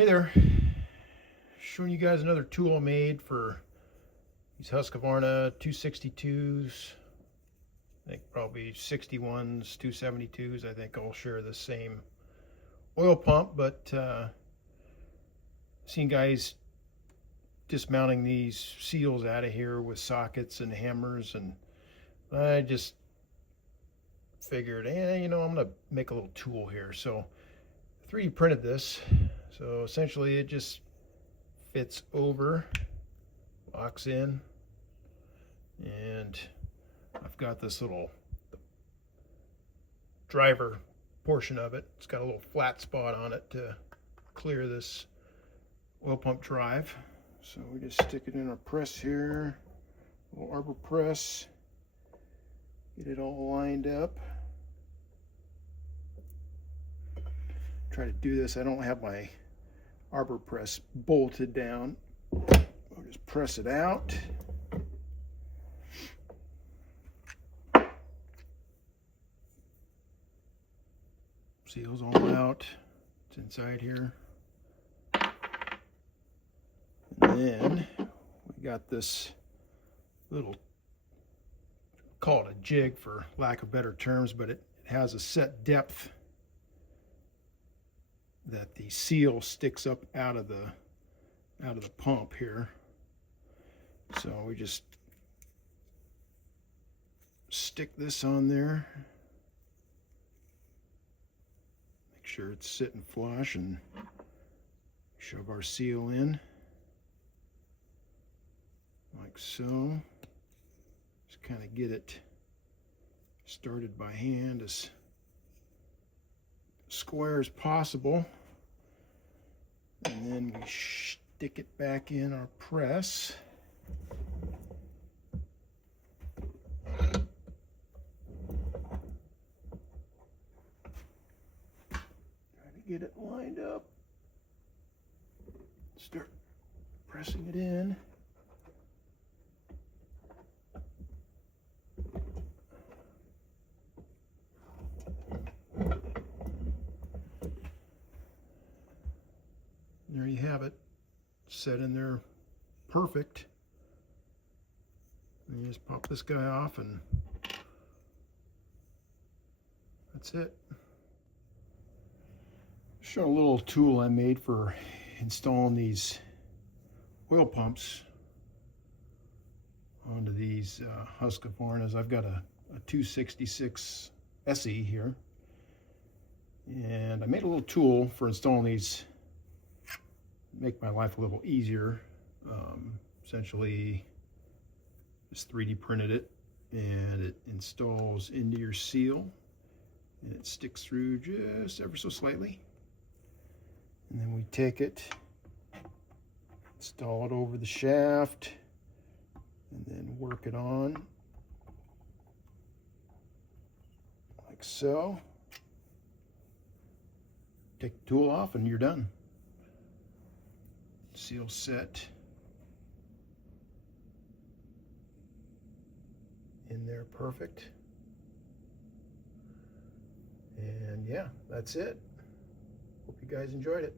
Hey there, showing you guys another tool I made for these Husqvarna 262s. I think probably 61s, 272s. I think all share the same oil pump, but seen guys dismounting these seals out of here with sockets and hammers, and I just figured, I'm gonna make a little tool here. So 3D printed this. So essentially it just fits over, locks in, and I've got this little driver portion of it. It's got a little flat spot on it to clear this oil pump drive. So we just stick it in our press here, a little arbor press, get it all lined up. Try to do this. I don't have my arbor press bolted down. I'll just press it out. Seals all out. It's inside here. And then we got this little, call it a jig for lack of better terms, but it has a set depth that the seal sticks up out of the pump here. So we just stick this on there, make sure it's sitting flush, and shove our seal in like so. Just kind of get it started by hand as square as possible, and then we stick it back in our press. Try to get it lined up. Start pressing it in. There you have it, set in there perfect. And you just pop this guy off, and that's it. Show a little tool I made for installing these oil pumps onto these Husqvarnas. I've got a 266 SE here, and I made a little tool for installing these, make my life a little easier. Essentially just 3D printed it, and it installs into your seal, and it sticks through just ever so slightly. And then we take it, install it over the shaft, and then work it on like so. Take the tool off and you're done. Seal set in there perfect. And yeah, that's it. Hope you guys enjoyed it.